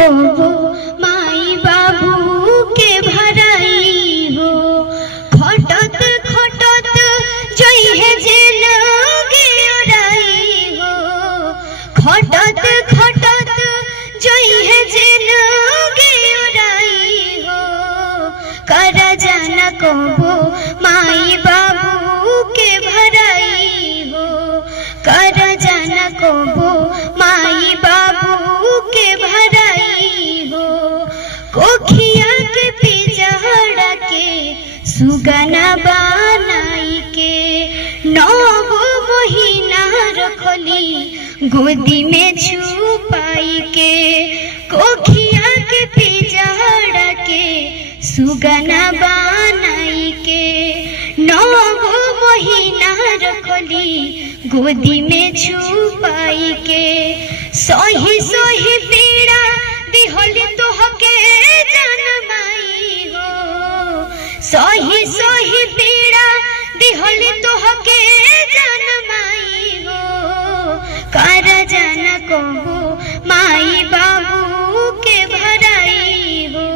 कबो माई बाबू के भराई हो। खटत खटत जई है जेल गे ओराई हो। खटत खटत जई है जेल गे ओराई हो। कर जाना कबो माई बाबू के भराई हो। कर जाना कबो माई बाबू के भराई हो। कोखिया के पिजड़ा के सुगना बनाई के 9 महीना रखली गोदी में छुपाई के। कोखिया के पिजड़ा के सुगना बनाई के 9 महीना रखली गोदी में छुपाई के। सही सही पीड़ा दिहली तोहके जनमाई हो। सही सही पीड़ा दिहली तोहके जनमाई हो। कर जाना कबो माई बाबू के भराई हो।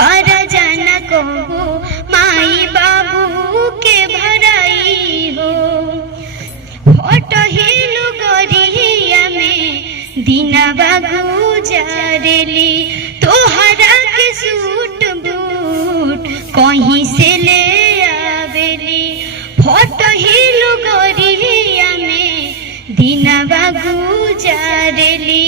कर जाना कबो माई बाबू के भराई हो। फटहिलु गरिया में दिनवा गुजारेली तोहरा के सूट बूट कहीं से ले आवेली। फटहिलु गरिया में दिनवा गुजारेली